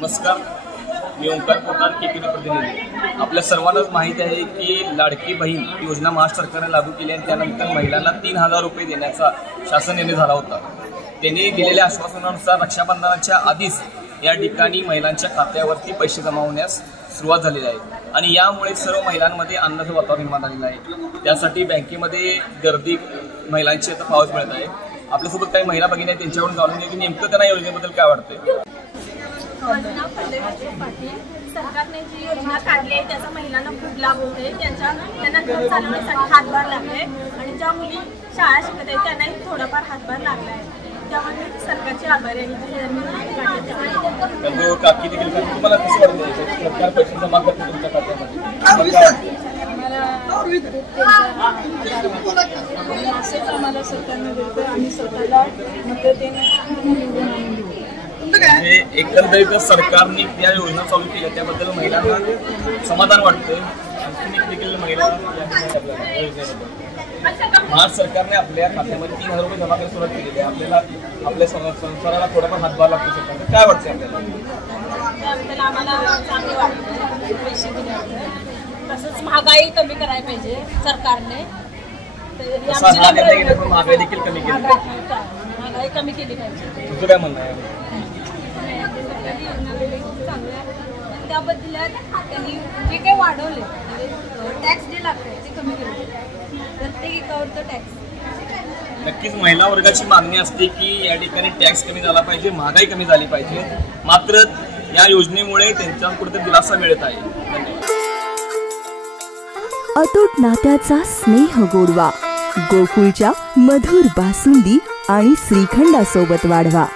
नमस्कार, मी ओंकार पोटार केकेने प्रतिनिधी। आपल्या सर्वांनाच माहिती आहे की लाडकी बहीण योजना महाराष्ट्र सरकारने लागू केली आणि त्यानंतर महिलांना 3000 रुपये देण्याचा शासन निर्णय झाला होता। त्यांनी दिलेल्या आश्वासनानुसार रक्षाबंधनाच्या आधीच या ठिकाणी महिलांच्या खात्यावरती पैसे जमा होण्यास सुरुवात झालेली आहे आणि यामुळे सर्व महिलांमध्ये आनंदाचं वातावरण निर्माण झालेलं आहे। त्यासाठी बँकेमध्ये गर्दी महिलांची आता पाहावयास मिळत आहे। आपल्यासोबत काही महिला भगिनी आहेत, त्यांच्याकडून जाणून घेऊ की नेमकं त्यांना योजनेबद्दल काय वाटतंय। माझं नाव पल्लवी पाटील। सरकारने जी योजना काढली आहे त्याचा महिलांना खूप लाभ होते। त्यांना घर चालवण्यासाठी हातभार लागले आणि ज्या मुली शाळा शिकत आहेत त्यांनाही थोडाफार हातभार लागला आहे। त्यामुळे सरकारचे आभार आहे। काकी देखील तुम्हाला कसं वाटतं सरकार पैसे जमा करते तुमच्या खात्यामध्ये? आम्हाला सरकारने देतो आणि स्वतःला एकंदरीत सरकारने त्या योजना चालू केल्या त्याबद्दल महिलांना समाधान वाटतंय। आणखी देखील महिला महाराष्ट्र सरकारने आपल्या खात्यामध्ये 3000 रुपये जमा करायला सुरुवात केलेली आहे। आपल्याला आपल्या संसाराला थोडाफार हातभार लागतो सरकारने, काय वाटतं आपल्याला? आम्हाला चांगले वाटते पैसे दिले। तसंच महागाई कमी करायला पाहिजे सरकारने। महागाई देखील कमी केली, महागाई कमी केली पाहिजे। तुझं काय म्हणणं आहे? त्याबद्दल त्यांनी जे काही वाढवले टॅक्स जे लागते ते कमी केले, प्रत्येक एकावरचं टॅक्स। नक्कीच महिला वर्गाची मागणी असते की या ठिकाणी टॅक्स कमी झाला पाहिजे, महागाई कमी झाली पाहिजे। मात्र या योजनेमुळे त्यांच्या कुठेतरी दिलासा मिळत आहे। अतूट नात्याचा स्नेह गोडवा गोकुळच्या मधुर बासुंदी आणि श्रीखंडासोबत वाढवा।